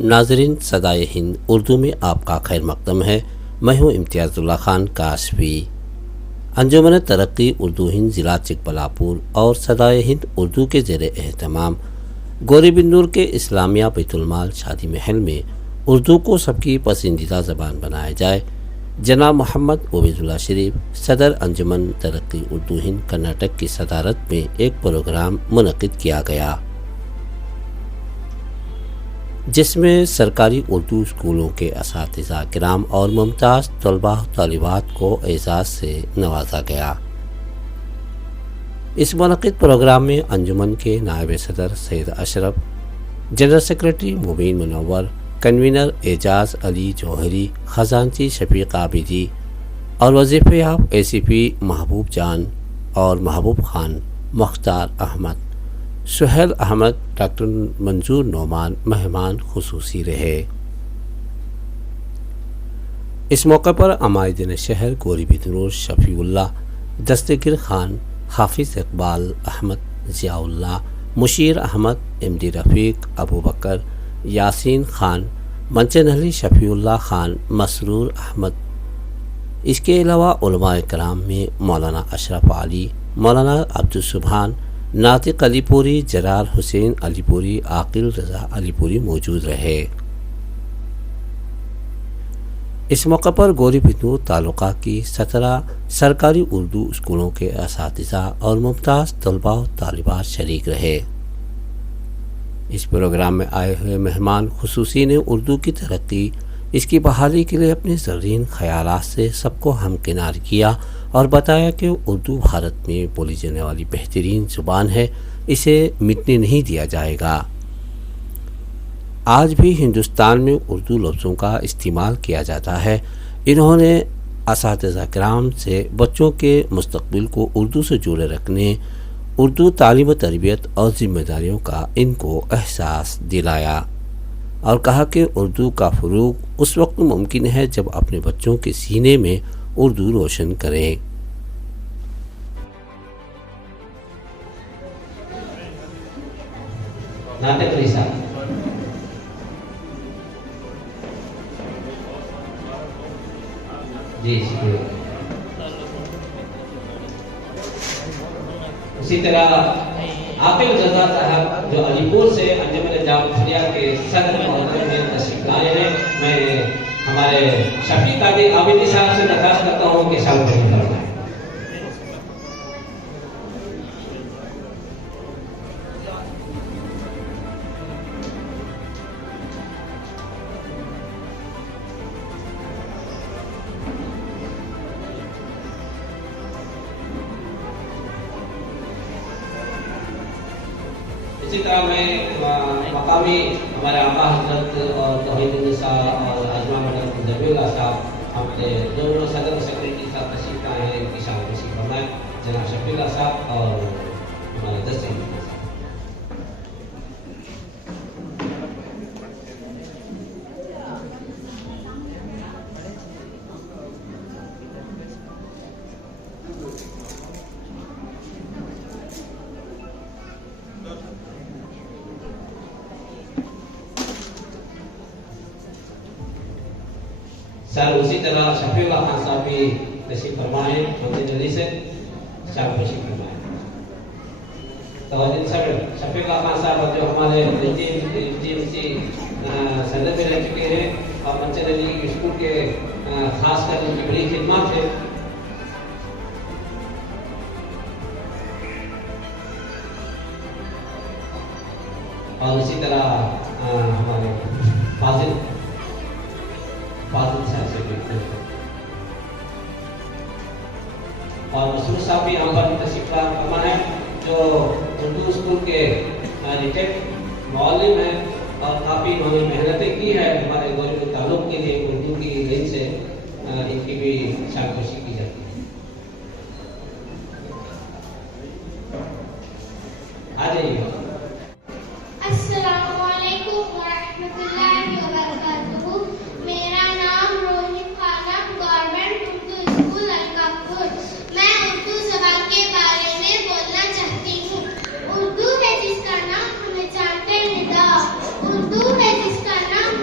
नाजरीन, सदाए हिंद उर्दू में आपका खैर मकदम है। मैं हूँ इम्तियाज़ुल्लाह खान काशफी। अंजुमन तरक्की उर्दू हिंद ज़िला चिकबलापुर और सदाए हिंद उर्दू के ज़ेर एहतमाम गोरीबिंदूर के इस्लामिया बैतुलमाल शादी महल में उर्दू को सबकी पसंदीदा ज़बान बनाया जाए, जनाब मोहम्मद ओबैदुल्लाह शरीफ सदर अंजुमन तरक्की उर्दू हिंद कर्नाटक की सदारत में एक प्रोग्राम मुनक़िद किया गया, जिसमें सरकारी उर्दू स्कूलों के असातिज़ा किराम और मुमताज़ तलबा तालिबात को एजाज़ से नवाजा गया। इस मुनक़िद प्रोग्राम में अंजुमन के नायब सदर सैयद अशरफ, जनरल सेक्रेटरी मुबीन मुनव्वर, कन्वीनर एजाज़ अली जौहरी, ख़जानची शफीक आबिदी और वज़ीफ़याब ACP महबूब जान और महबूब खान, मुख्तार अहमद, सुहेल अहमद, डॉक्टर मंजूर नोमान मेहमान खुसूसी रहे। इस मौके पर अमायदीन शहर गोरीबिंदूर शफीउल्लाह, दस्तगीर खान, हाफिज़ इकबाल अहमद, ज़ियाउल्लाह, मुशीर अहमद, MD रफ़ीक, अबू बकर, यासीन खान, मंचन अली, शफीउल्लाह खान, मसरूर अहमद। इसके अलावा उलमाए कराम में मौलाना अशरफ अली, मौलाना अब्दुल सुभान, नातिक अलीपुरी, जरार हुसैन अलीपुरी, आकिल रज़ा अलीपुरी मौजूद रहे। इस मौके पर गोरीबिंदूर तालुका की 17 सरकारी उर्दू स्कूलों के असातिज़ा और मुमताज़ तलबा और तालिबात शरीक रहे। इस प्रोग्राम में आए हुए मेहमान खुसूसी ने उर्दू की तरक्की, इसकी बहाली के लिए अपने ज़रीन ख्यालात से सबको हमकिनार किया और बताया कि उर्दू भारत में बोली जाने वाली बेहतरीन ज़ुबान है, इसे मिटने नहीं दिया जाएगा। आज भी हिंदुस्तान में उर्दू लफ्ज़ों का इस्तेमाल किया जाता है। इन्होंने असातिज़ा किराम से बच्चों के मुस्तक़बिल को उर्दू से जुड़े रखने, उर्दू तालीम व तरबियत और ज़िम्मेदारियों का इनको एहसास दिलाया और कहा कि उर्दू का फ़रोग़ उस वक्त मुमकिन है जब अपने बच्चों के सीने में उर्दू रोशन करें। उसी तरह आकिल रज़ा साहब जो अलीपुर से अंजुमन जाफरिया के सदर महोदय में तशरीफ लाए हैं, मैं हमारे शफीक आबिदी साहब से दरख्वास्त करता हूँ कि साल में करना है। इसी तरह मैं मकामी हमारे आका हजरत और तौहीद-उन-निसा और आजमा हजरत जबीउल्लाह साहब, हमारे दोनों सदर सेक्रेटरी साहब तशरीफ लाए हैं, इनकी शान नसीब फरमाएं, जनाब शफीउल्लाह साहब और हमारे दस्तगीर साहब। सर उसी तरह शफीउल्लाह खान साहब भी तशरीफ फरमाए, छोटे जल्दी से साहब तशरीफ फरमाए। तो सर शफीउल्लाह खान साहब जो हमारे सदर में रह चुके हैं और मंचन अली स्कूल के खासकर उनकी बड़ी खिदमत है। और उसी तरह हमारे फाजिल साहब से भी और मसरूर साहब भी यहाँ पर तशरीफ फरमा है, जो उर्दू स्कूल के रिटायर्ड मौलिम हैं और काफ़ी इन्होंने मेहनतें की है हमारे गोरीबिंदूर तालुक के लिए। उर्दू की लाइन से इनकी भी शानकोशी की जाती है। आ जाइए। उर्दू है जिसका नाम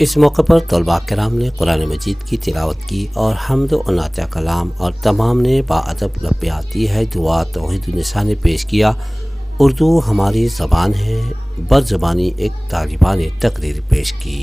इस मौके पर तलबा कराम ने कुरान मजीद की तिलावत की और हम्द व नात कलाम और तमाम ने बाअदब लब्यात दी है, दुआ तौहीद निसा ने पेश किया। उर्दू हमारी ज़बान है, बरज़बानी एक तालिबा ने तकरीर पेश की।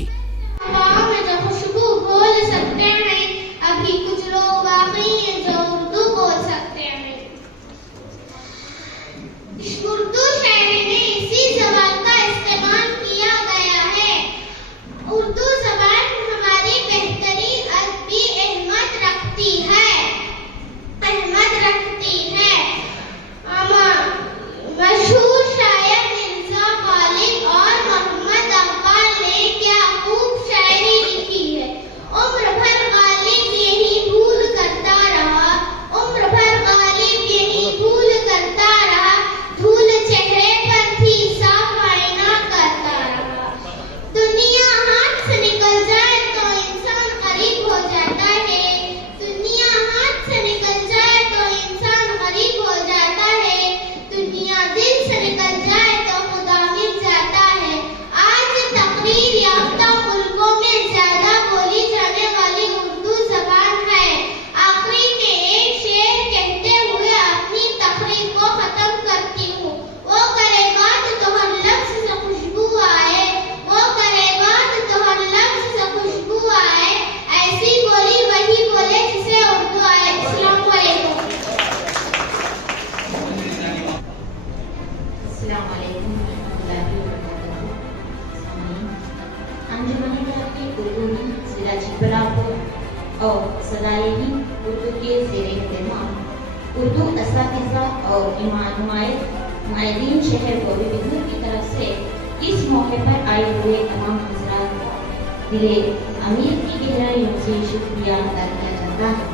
और सदायरी उर्दू के ज़ेर-ए-एहतमाम उर्दू असातिज़ा और माहिरीन शहर गोरीबिदनूर की तरफ से इस मौके पर आए हुए तमाम हज़रात का दिले अमीर की गहराइयों से शुक्रिया अदा किया जाता है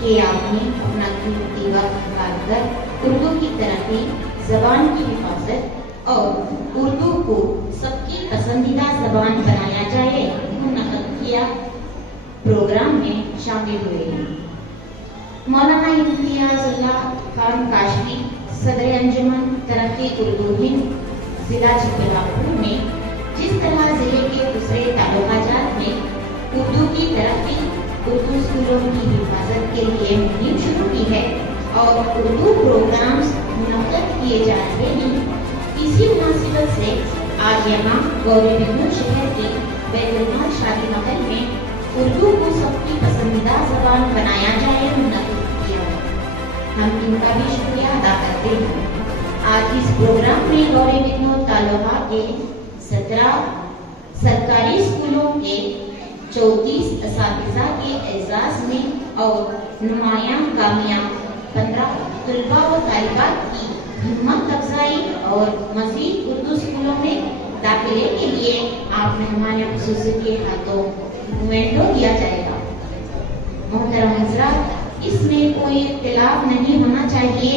कि आपने अपना कीमती वक्त निकालकर उर्दू की तरक्की, ज़बान की हिफाजत और उर्दू को सबकी पसंदीदा ज़बान बनाया जाए मुनक़िद किया प्रोग्राम में शामिल हुए हैं। मौलाना इम्तियाज़ुल्लाह खान काशफी सदर अंजुमन तरक्की उर्दू हिंद ज़िला जलालपुर में जिस तरह ज़िले के दूसरे ताल्लुकात में उर्दू की तरक्की, उर्दू स्कूलों की हिफाजत के लिए मुहिम शुरू की है और उर्दू प्रोग्राम्स मुनक़िद किए जा रहे हैं, इसी मुनासिबत से आज यहाँ गोरीबिदनूर शहर के बैतुल शादी महल में उर्दू को सबकी पसंदीदा ज़बान बनाया जाए मुनक़िद किया। हम इनका भी शुक्रिया अदा करते हैं। आज इस प्रोग्राम में गोरीबिदनूर तालुका के 17 सरकारी स्कूलों के 34 असातिज़ा के एजाज़ में और नुमायां कामयाब 15 तलबा व तालिबात की हिम्मत अफजाई और मज़ीद उर्दू स्कूलों में दाखिले के लिए आप मेहमान खुसूसी के हाथों मेंटो दिया जाएगा। मोहतरम हज़रात, इसमें कोई इख्तिलाफ नहीं होना चाहिए।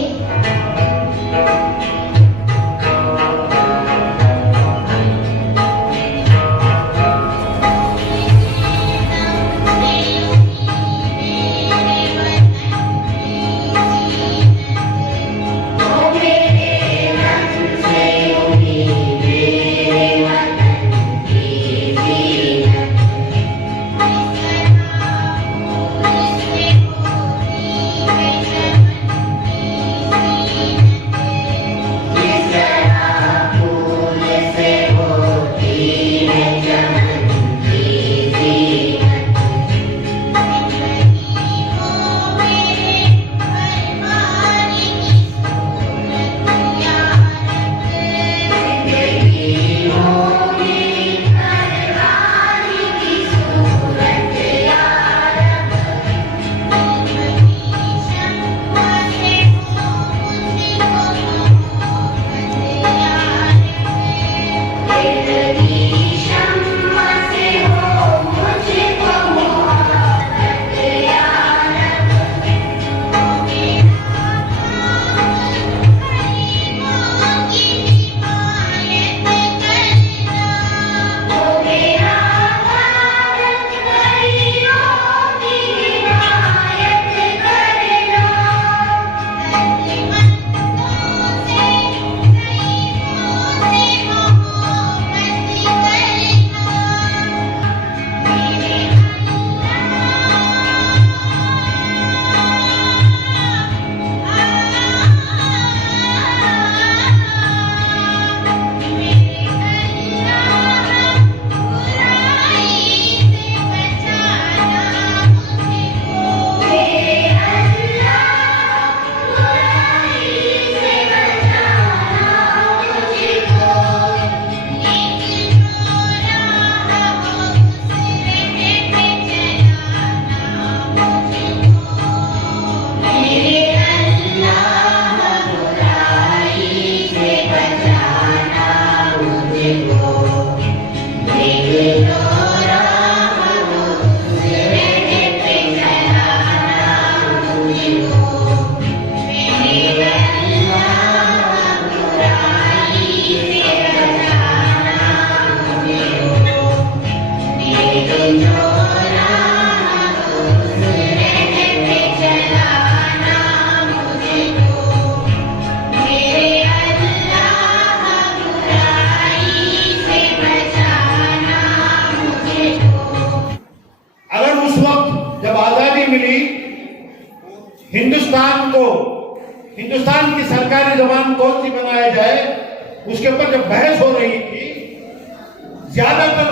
हिंदुस्तान की सरकारी जबान कौन सी बनाया जाए, उसके ऊपर जब बहस हो रही थी, ज्यादातर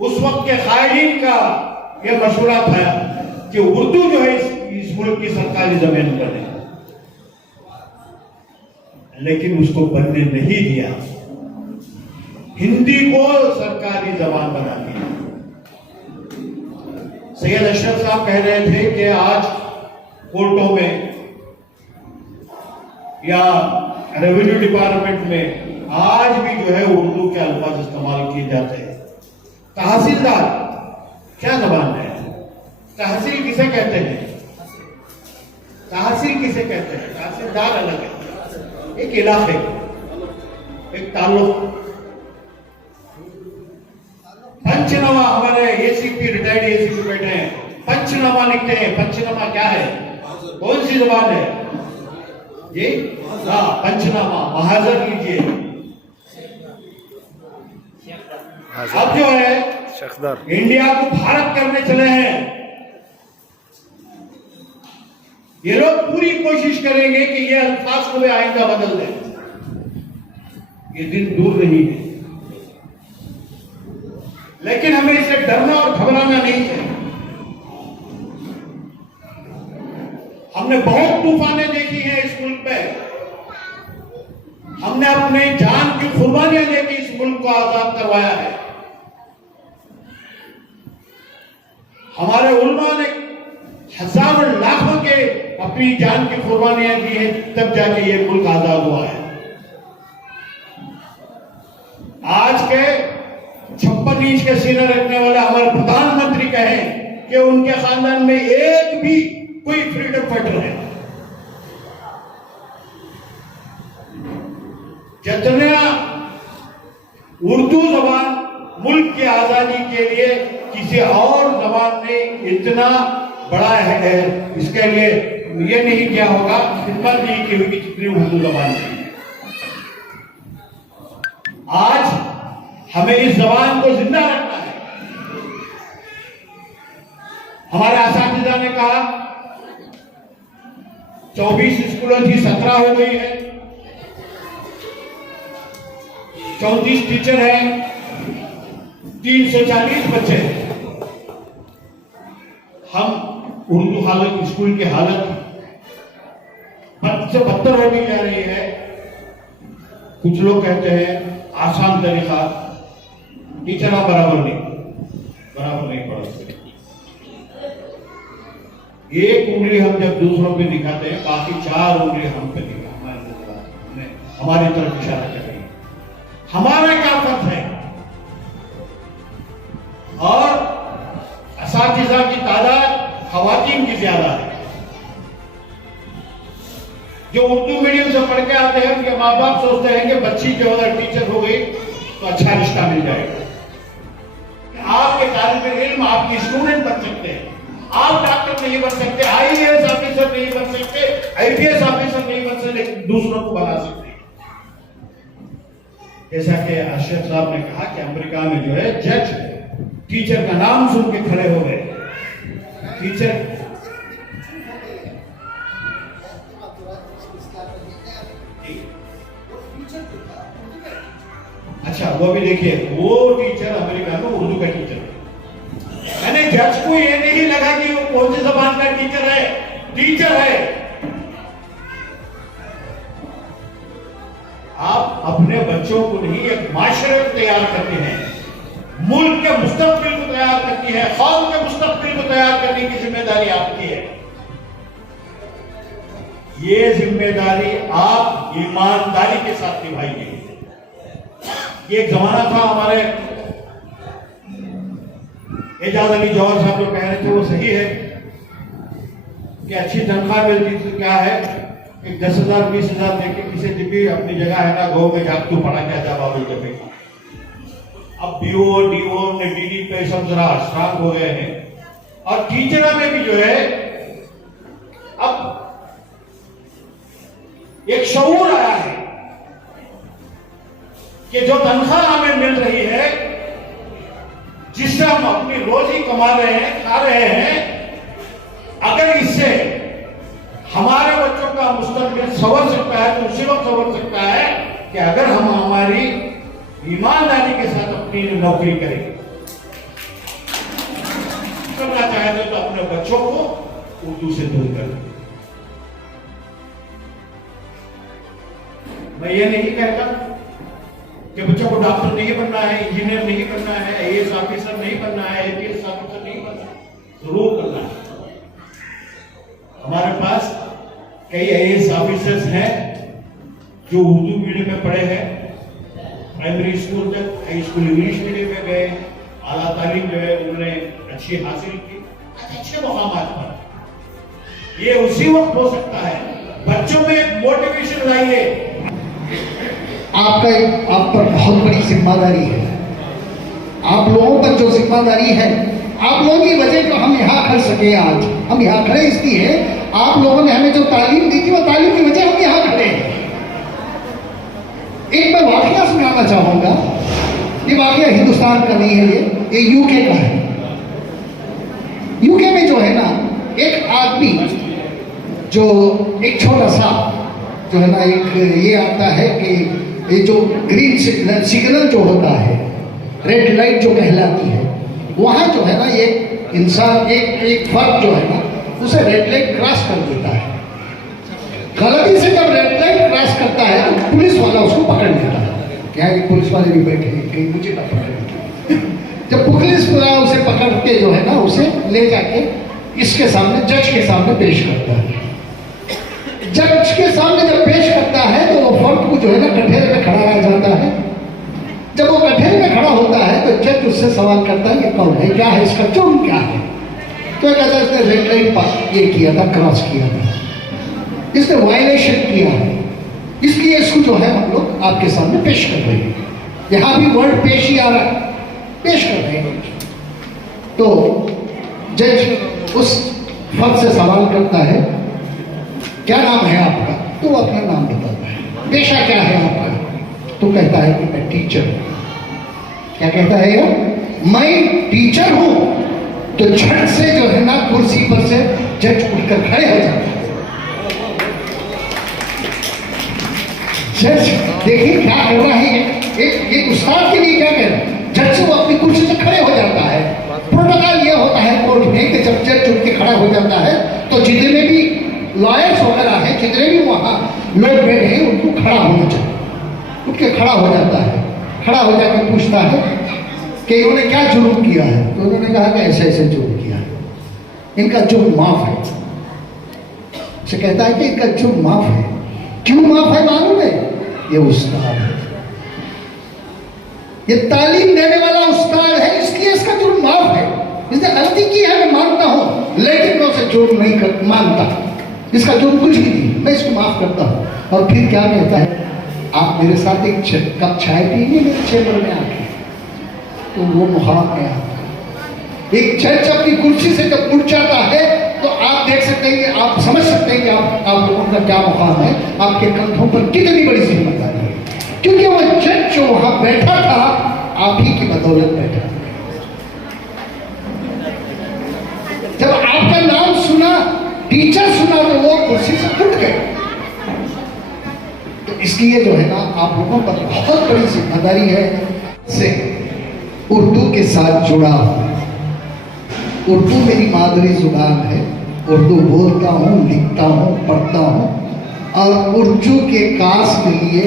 उस वक्त के कायदीन का यह मशवरा था कि उर्दू जो है इस मुल्क की सरकारी जमीन बने, लेकिन उसको बनने नहीं दिया, हिंदी को सरकारी जबान बना दिया। सैयद अशरफ साहब कह रहे थे कि आज कोर्टों में या रेवेन्यू डिपार्टमेंट में आज भी जो है उर्दू के अल्फाज इस्तेमाल किए जाते हैं। तहसीलदार क्या जबान है? तहसील किसे कहते हैं? तहसील किसे कहते हैं? तहसीलदार अलग है, एक इलाके, एक ताल्लुक। पंचनामा, हमारे एसीपी रिटायर्ड एसीपी बैठे हैं, पंचनामा लिखते हैं। पंचनामा क्या है? कौन सी जबान है ये? हाँ, पंचनामा, महाजर लीजिए। अब जो है इंडिया को भारत करने चले हैं, ये लोग पूरी कोशिश करेंगे कि ये अल्फाज को वे आइंदा बदल दें। ये दिन दूर नहीं है, लेकिन हमें इससे डरना और घबराना नहीं है। हमने बहुत तूफानें देखी हैं इस मुल्क में, हमने अपने जान की कुर्बानियां देकर इस मुल्क को आजाद करवाया है। हमारे उलमा ने हजारों लाखों के अपनी जान की कुर्बानियां दी है, तब जाके ये मुल्क आजाद हुआ है। आज के 56 इंच के सीने रखने वाले हमारे प्रधानमंत्री कहें कि उनके खानदान में एक भी कोई फ्रीडम फाइटर है। जितना उर्दू जबान मुल्क की आजादी के लिए किसी और जबान ने इतना बड़ा है, इसके लिए ये नहीं किया होगा, खिदमत नहीं की होगी जितनी उर्दू जबान की। आज हमें इस जबान को जिंदा रखना है। हमारे असातिज़ा ने कहा 24 स्कूलों की 17 हो गई है, 34 टीचर हैं, 340 बच्चे हैं। हम उर्दू हालत, स्कूल की हालत से बदतर होती जा रही है। कुछ लोग कहते हैं आसान तरीका, टीचर आप बराबर नहीं पढ़ सकते। एक उंगली हम जब दूसरों पे दिखाते हैं, बाकी 4 उंगली हम पे हमारी तरफ इशारा कर रही है। हमारा क्या फर्ज है? और असातिज़ा की तादाद खवातीन की ज्यादा है। जो उर्दू मीडियम से पढ़ के आते हैं, उनके माँ बाप सोचते हैं कि बच्ची जो अगर टीचर हो गई तो अच्छा रिश्ता मिल जाएगा। आपके तालिब इल्म, आपकी स्टूडेंट बन सकते हैं, आप डॉक्टर नहीं बन सकते, IAS ऑफिसर नहीं बन सकते, IPS ऑफिसर नहीं बन सकते, लेकिन दूसरों को बना सकते हैं। जैसा कि अशरफ साहब ने कहा कि अमेरिका में जो है जज टीचर का नाम सुन के खड़े हो गए। टीचर अच्छा, वो भी देखिए, वो टीचर अमेरिका में उर्दू का टीचर है। यानी जज को ये नहीं लगा कि वो कौन सी जबान का टीचर है, टीचर है। आप अपने बच्चों को नहीं, एक माशरे को तैयार करते हैं, मुल्क के मुस्तकबिल को तैयार करती है, कौम के मुस्तकबिल को तैयार करने की जिम्मेदारी आपकी है। ये जिम्मेदारी आप ईमानदारी के साथ निभाइए। ये एक जमाना था, हमारे एजाज अली जौहर साहब जो कह रहे थे वो सही है कि अच्छी तनख्वाह मिलती थी, क्या है कि 10,000 20,000 देके किसी भी अपनी जगह है ना, गाँव में जाके तू पढ़ा क्या जा बाबू जब। अब BO DO ने DD पे सब जरा स्ट्रांग हो गए हैं, और टीचर में भी जो है अब एक शऊर आया है कि जो तनख्वाह हमें मिल रही है, जिससे हम अपनी रोजी कमा रहे हैं, खा रहे हैं, अगर इससे हमारे बच्चों अपना मुस्तकबिल संवर सकता है तो उसी वक्त संवर सकता है कि अगर हम हमारी ईमानदारी के साथ अपनी नौकरी करेंगे। करना चाहते तो अपने बच्चों को उर्दू से दूर कर। मैं ये नहीं कहता कि बच्चों को डॉक्टर नहीं बनना है, इंजीनियर नहीं बनना है, आईएएस ऑफिसर नहीं बनना है, आईपीएस ऑफिसर नहीं बनना है, जरूर करना है। हमारे पास कई आईएएस ऑफिसर्स हैं जो उर्दू मीडियम में पढ़े हैं, प्राइमरी स्कूल तक, हाई स्कूल इंग्लिश मीडियम में गए, आला तालीम जो है उन्होंने अच्छी हासिल की, अच्छे मुकामात पर। ये उसी वक्त हो सकता है। बच्चों में मोटिवेशन लाइए। आप पर बहुत बड़ी जिम्मेदारी है। आप लोगों पर जो जिम्मेदारी है, आप लोगों की वजह जो हम यहाँ खड़ सके, आज हम यहाँ खड़े इसलिए हैं, आप लोगों ने हमें जो तालीम दी थी वो तालीम की वजह हम यहाँ खड़े हैं। एक मैं वाकया सुनाना चाहूंगा। ये वाकया हिंदुस्तान का नहीं है, ये यूके का है। यूके में जो है ना, एक आदमी जो एक छोटा सा जो है ना, एक ये आता है कि ये जो ग्रीन सिग्नल जो होता है, रेड लाइट जो कहलाती है, वहाँ जो है ना ये इंसान एक फर्द जो है ना उसे रेड लाइट क्रॉस कर देता है। गलती से जब रेड लाइट क्रॉस करता है तो पुलिस वाला उसको पकड़ लेता है। क्या है, पुलिस वाले भी बैठे हैं, कहीं मुझे ना पकड़। जब पुलिस वाला उसे पकड़ के जो है ना उसे ले जाके इसके सामने, जज के सामने पेश करता है। जज के सामने जब पेश करता है तो वो फर्द को जो है ना कठेरे में खड़ा रह जाता है। जब वो कठेरे में खड़ा होता है तो जज उससे सवाल करता है, ये कौन है, क्या है, इसका जुर्म क्या है। तो कहता है इसने रेड लाइट ये किया था, क्रॉस किया था, इसने वायलेशन किया है, इसलिए इसको जो है हम लोग आपके सामने पेश कर रहे हैं। यहाँ भी वर्ड पेश ही आ रहा है, पेश कर रहे हैं। तो जज उस फर्द से सवाल करता है, क्या नाम है आपका? तो वो अपना नाम बताता है। पेशा क्या है आपका? तो कहता है कि मैं टीचर हूं। क्या कहता है यार? मैं टीचर हूं। तो झट से जो है ना कुर्सी पर से जज उठकर खड़े हो जाता है। जज देखिए क्या कर रहा है, एक उस्ताद के लिए क्या कह रहा है। जज से वो अपनी कुर्सी से खड़े हो जाता है। प्रोटोकॉल ये होता है कोर्ट में कि जब जज उठ के खड़ा हो जाता है तो जितने भी लॉयर्स वगैरह हैं, जितने भी वहाँ लोग बैठे हैं, उनको खड़ा होना चाहिए। उठ के खड़ा हो जाता है, खड़ा हो जाकर पूछता है कि इन्होंने क्या जुर्म किया है। तो उन्होंने कहा कि ऐसे ऐसे जुर्म किया है, इनका जुर्म माफ है। उसे कहता है कि इनका जुर्म माफ है। क्यों माफ है मालूम है? ये उस्ताद है, ये तालीम देने वाला उस्ताद है, इसलिए इसका जुर्म माफ है। इसने गलती की है मैं मानता हूं, लेकिन मैं उसे जुर्म नहीं कर मानता, इसका जुर्म कुछ भी नहीं, मैं इसको माफ करता हूं। और फिर क्या कहता है, आप मेरे साथ एक कप चाय पीजिए मेरे चेम्बर में आके। तो वो मुहाम में आता है। एक जज अपनी कुर्सी से जब उठ जाता है तो आप देख सकते हैं कि आप समझ सकते हैं कि आप लोगों का क्या मुकाम है, आपके कंधों पर कितनी बड़ी जिम्मेदारी है। क्योंकि वो जज जो वहां बैठा था आप ही की बदौलत बैठा। जब आपका नाम सुना, टीचर सुना, तो वो कुर्सी से उठ गए। तो इसलिए जो है ना आप लोगों पर बहुत बड़ी जिम्मेदारी है से उर्दू के साथ जुड़ा। उर्दू मेरी मादरी जुबान है, उर्दू बोलता हूँ, लिखता हूँ, पढ़ता हूँ और उर्दू के कास के लिए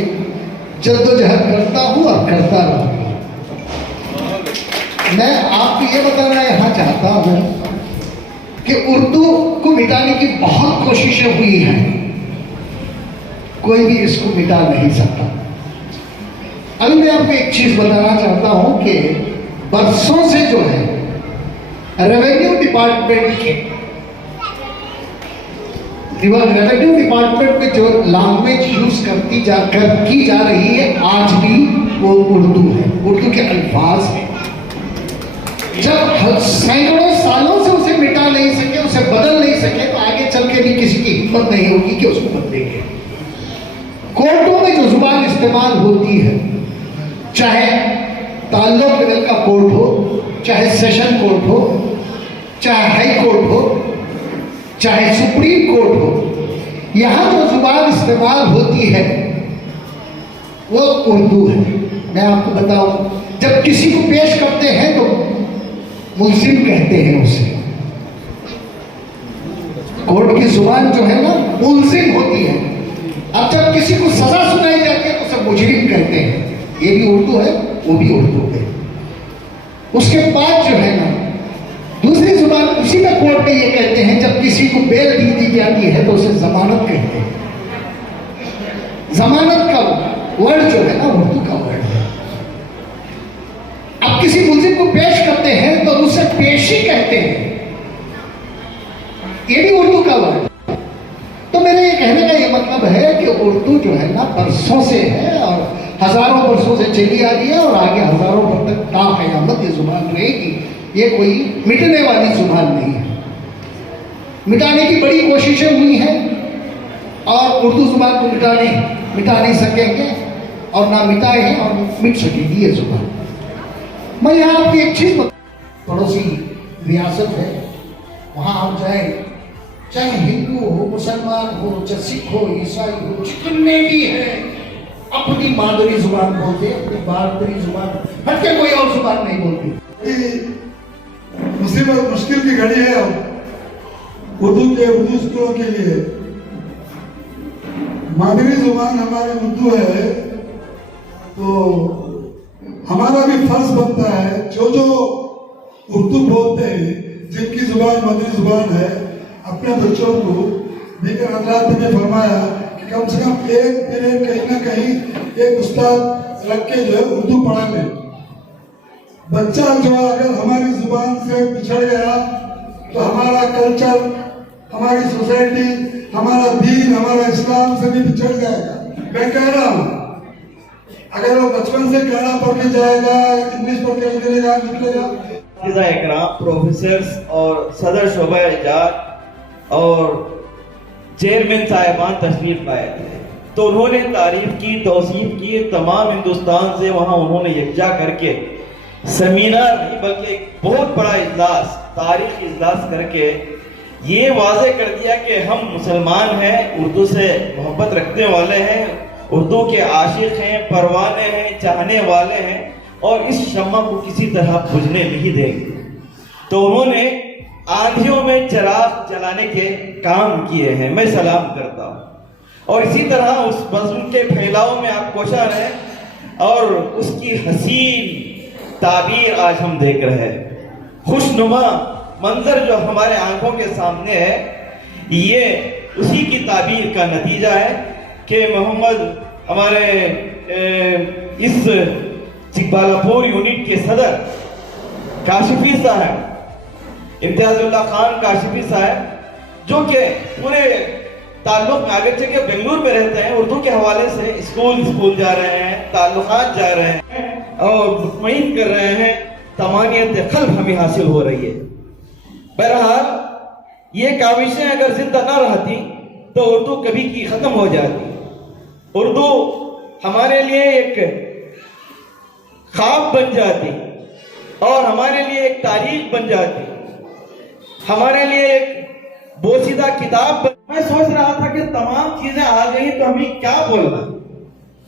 जद्दोजहद करता हूँ और करता रहूँगा। मैं आपको ये बताना यहाँ चाहता हूँ कि उर्दू को मिटाने की बहुत कोशिशें हुई हैं, कोई भी इसको मिटा नहीं सकता। अभी मैं आपको एक चीज बताना चाहता हूं कि बरसों से जो है रेवेन्यू डिपार्टमेंट में जो लैंग्वेज यूज की जा रही है आज भी वो उर्दू है, उर्दू के अल्फाज हैं। जब सैकड़ों सालों से उसे मिटा नहीं सके, उसे बदल नहीं सके, तो आगे चल के भी किसी की हिम्मत नहीं होगी कि उसको बदलेंगे। कोर्टों में जो जुबान इस्तेमाल होती है, चाहे ताल्लुक लेवल का कोर्ट हो, चाहे सेशन कोर्ट हो, चाहे हाई कोर्ट हो, चाहे सुप्रीम कोर्ट हो, यहाँ जो इस्तेमाल होती है वो उर्दू है। मैं आपको बताऊं, जब किसी को पेश करते हैं तो मुल्जिम कहते हैं उसे। कोर्ट की जुबान जो है ना मुल्जिम होती है। अब जब किसी को सजा सुनाई जाती है तो उसे मुजरिम कहते हैं। ये भी उर्दू है, वो भी उर्दू है। उसके बाद जो है ना दूसरी जुबान, उसी में कोर्ट में ये कहते हैं जब किसी को बेल दी जाती है तो उसे जमानत कहते हैं। जमानत का वर्ड जो है ना उर्दू का वर्ड है। अब किसी मुल्जिम को पेश करते हैं तो उसे पेशी कहते हैं, ये भी उर्दू का वर्ड है। तो मेरे कहने का ये मतलब है कि उर्दू जो है ना बरसों से है और हजारों वर्षों से चली आ रही है और आगे हजारों वर्ष तक ता क़यामत ये जुबान रहेगी। ये कोई मिटने वाली जुबान नहीं है। मिटाने की बड़ी कोशिशें हुई हैं और उर्दू जुबान को मिटा नहीं सकेंगे और ना मिटाए हैं और मिट सकेगी ये जुबान। मैं यहाँ आपकी एक चीज पड़ोसी रियासत है, वहाँ आप जाए, चाहे हिंदू हो, मुसलमान हो, चाहे सिख हो, ईसाई हो, जितने भी हैं अपनी मादरी जुबान बोलते, अपनी मादरी जुबान हटके कोई और जुबान नहीं बोलती। मुसीबत मुश्किल की घड़ी है उर्दू स्कूलों के लिए। मादरी जुबान हमारी उर्दू है तो हमारा भी फर्ज बनता है जो उर्दू बोलते हैं, जिनकी जुबान मादरी जुबान है, अपने बच्चों को लेकर हजरात ने फरमाया कि कम से कम एक पीरियड कहीं ना कहीं एक उस्ताद रख के जो है उर्दू पढ़ा लें। बच्चा जो अगर हमारी जुबान से पिछड़ गया तो हमारा कल्चर, हमारी सोसाइटी, हमारा दीन, हमारा इस्लाम से भी पिछड़ जाएगा। मैं कह रहा हूँ अगर वो बचपन से कन्नड़ा पढ़ के जाएगा, इंग्लिश पढ़ के निकलेगा। प्रोफेसर्स और सदर शोबा इजाद और चेयरमैन साहिबान तशरीफ लाए थे तो उन्होंने तारीफ की, तौसीफ की। तमाम हिंदुस्तान से वहाँ उन्होंने यकजा करके सेमिनार नहीं बल्कि एक बहुत बड़ा इजलास, तारीखी इजलास करके ये वाजे कर दिया कि हम मुसलमान हैं, उर्दू से मोहब्बत रखने वाले हैं, उर्दू के आशिक हैं, परवाने हैं, चाहने वाले हैं और इस शम्मा को किसी तरह बुझने नहीं देंगे। तो उन्होंने आंधियों में चिराग जलाने के काम किए हैं। मैं सलाम करता हूँ और इसी तरह उस मज़मून के फैलाव में आप कोशा रहें और उसकी हसीन ताबीर आज हम देख रहे हैं। खुशनुमा मंजर जो हमारे आंखों के सामने है, ये उसी की ताबीर का नतीजा है कि मोहम्मद हमारे इस चिकबालापुर यूनिट के सदर काशिफी साहब, इम्तियाजुल्लाह खान काशिफी साहब, जो कि पूरे ताल्लुक में आगे चल के बेंगलुरु में रहते हैं, उर्दू के हवाले से स्कूल जा रहे हैं, ताल्लुकात जा रहे हैं और मुतमईन कर रहे हैं, तमानियत क़ल्ब हमें हासिल हो रही है। बहरहाल ये काविशें अगर जिंदा ना रहती तो उर्दू कभी की खत्म हो जाती। उर्दू हमारे लिए एक ख्वाब बन जाती और हमारे लिए एक तारीख बन जाती, हमारे लिए एक बोसीदा किताब। मैं सोच रहा था कि तमाम चीजें आ गई तो हमें क्या बोलना।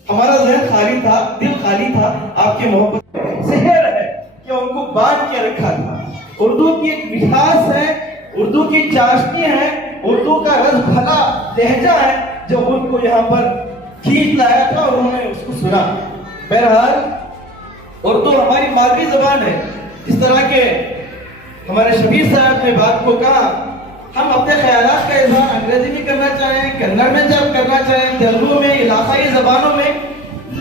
हमारा ज़हन खाली था, दिल खाली था, आपकी मोहब्बत शहर है कि उनको बांध के रखा था। उर्दू की एक मिठास है, उर्दू की चाशनी है, उर्दू का रस भला लहजा है जो उनको यहाँ पर खींच लाया था और उन्होंने उसको सुना। बहरहाल उर्दू हमारी मादरी जबान है। इस तरह के हमारे शबीर साहब ने बात को कहा, हम अपने ख्यालात का इजहार अंग्रेजी में करना चाहें, कन्नड़ में जब करना चाहें, तेलुगु में, इलाकाई जबानों में,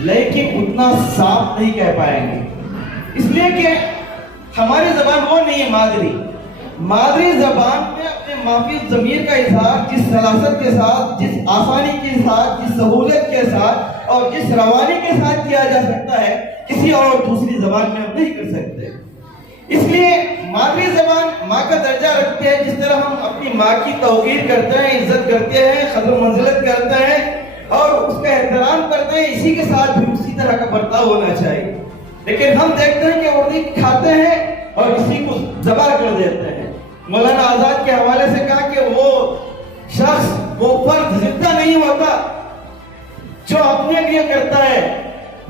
लेकिन उतना साफ नहीं कह पाएंगे, इसलिए कि हमारी जबान वो नहीं है मादरी जबान में अपने माफी ज़मीर का इजहार जिस सलासत के साथ, जिस आसानी के साथ, जिस सहूलत के साथ और जिस रवानी के साथ किया जा सकता है, किसी और दूसरी जबान में हम नहीं कर सकते। इसलिए मादरी जबान माँ का दर्जा रखती है। जिस तरह हम अपनी माँ की तौकीर करते हैं, इज्जत करते हैं, कद्र मंजिलत करते हैं और उसका एहतराम करते हैं, इसी के साथ भी उसी तरह का बर्ताव होना चाहिए। लेकिन हम देखते हैं कि उर्दू खाते हैं और इसी को जबार कर देते हैं। मौलाना आजाद के हवाले से कहा कि वो शख्स, वो फर्द जिंदा नहीं होता जो अपने लिए करता है,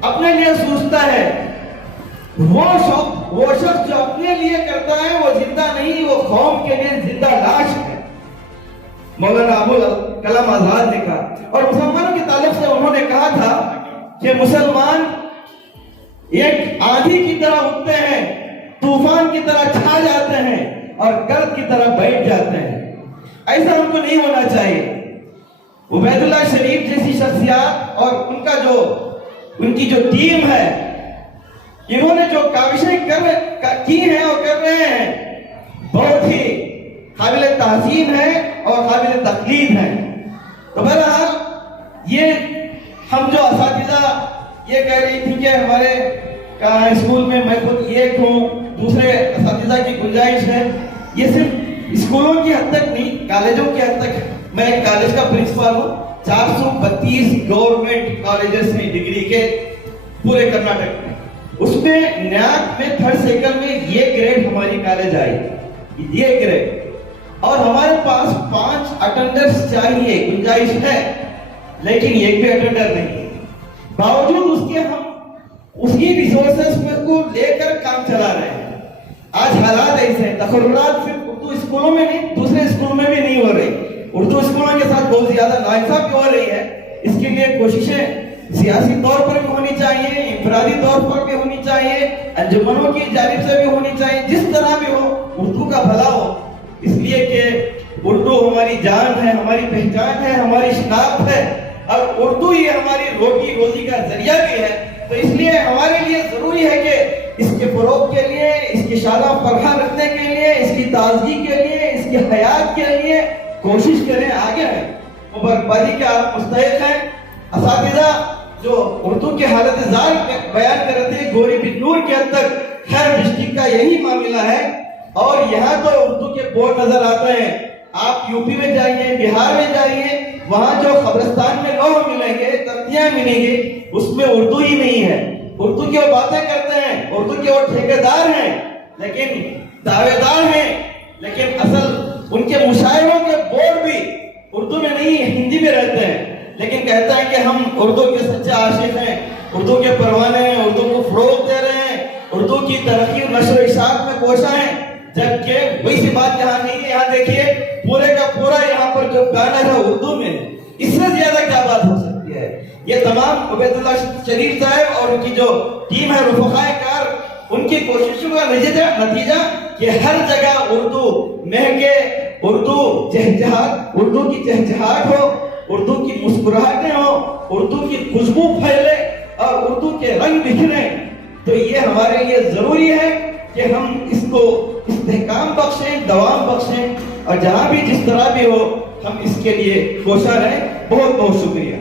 अपने लिए सोचता है, वो शख्स जो अपने लिए करता है वो जिंदा नहीं, वो कौम के लिए जिंदा लाश है। मौलाना अबुल कलाम आजाद ने कहा। और मुसलमानों के ताल्लुक से उन्होंने कहा था कि मुसलमान एक आंधी की तरह उठते हैं, तूफान की तरह छा जाते हैं और गर्द की तरह बैठ जाते हैं। ऐसा उनको नहीं होना चाहिए। उबैदुल्लाह शरीफ जैसी शख्सियत और उनकी जो टीम है, इन्होंने जो काविशें की हैं और कर रहे हैं, बहुत ही काबिल ताज़ीम है और काबिल तकलीद है। तो बहरहाल ये हम जो असातिज़ा ये कह रही थी कि हमारे स्कूल में मैं खुद एक हूँ, दूसरे असातिज़ा की गुंजाइश है, ये सिर्फ स्कूलों की हद तक नहीं, कॉलेजों की हद तक। मैं एक कॉलेज का प्रिंसिपल हूँ, 432 गवर्नमेंट कॉलेजेस में डिग्री के पूरे कर्नाटक में। उसमें न्याक में 3rd साइकिल में ये ग्रेड हमारी कॉलेज आई, ये ग्रेड। और हमारे पास 5 अटेंडर्स चाहिए, गुंजाइश है, लेकिन एक भी अटेंडर नहीं है। बावजूद उसके हम उसकी रिसोर्सेस को लेकर काम चला रहे हैं। आज हालात ऐसे हैं, तकर्रुरात सिर्फ उर्दू स्कूलों में नहीं, दूसरे स्कूलों में भी नहीं हो रही। उर्दू स्कूलों के साथ बहुत ज्यादा नाइंसाफी हो रही है। इसके लिए कोशिशें सियासी तौर पर भी होनी चाहिए, इंफरादी तौर पर भी होनी चाहिए, अंजुमनों की जानिब से भी होनी चाहिए, जिस तरह भी हो उर्दू का भला हो। इसलिए कि उर्दू हमारी जान है, हमारी पहचान है, हमारी शिनाख्त है, और उर्दू ही हमारी रोटी रोजी का जरिया भी है। तो इसलिए हमारे लिए जरूरी है कि इसके फरोग के लिए, इसकी शाला फरहा रखने के लिए, इसकी ताजगी के लिए, इसकी हयात के लिए कोशिश करें, आगे हैं। मुबारकबादी के आप मुस्तहिक हैं। असातिज़ा जो उर्दू की हालत ज़ाल बयान कर रहे थे, गोरी बिजनूर के हद तक हर डिस्ट्रिक्ट का यही मामला है। और यहाँ तो उर्दू के बोर्ड नजर आते हैं। आप यूपी में जाइए, बिहार में जाइए, वहां जो कब्रिस्तान में लोग मिलेंगे, तख्तियां मिलेंगी, उसमें उर्दू ही नहीं है। उर्दू की वो बातें करते हैं, उर्दू के वो ठेकेदार हैं, लेकिन दावेदार हैं, लेकिन असल उनके मुशायरों के बोर्ड भी उर्दू में नहीं, हिंदी में रहते हैं। लेकिन कहते हैं कि हम उर्दू के सच्चे आशिक हैं, उर्दू के परवाने हैं, उर्दू को फरोग दे रहे हैं, उर्दू की तरक्की और नशर इशाअत में कोशा है। जबकि वैसी बात यहाँ नहीं है। यहाँ देखिए पूरे का पूरा यहाँ पर जो गाना है उर्दू में, इससे ज्यादा क्या बात हो सकती है। ये तमाम उबैदुल्लाह शरीफ साहब और उनकी जो टीम है, रुफ़क़ाए कार, उनकी कोशिशों का नतीजा कि हर जगह उर्दू महके, उर्दू चहचहाट, उर्दू की चहचहाट हो, उर्दू की मुस्कुराहटें हो, उर्दू की खुशबू फैले और उर्दू के रंग बिखरे। तो ये हमारे लिए जरूरी है कि हम इसको इस्तेहकाम बख्शें, दवाम बख्शें, और जहां भी जिस तरह भी हो हम इसके लिए कोशा रहें। बहुत बहुत शुक्रिया।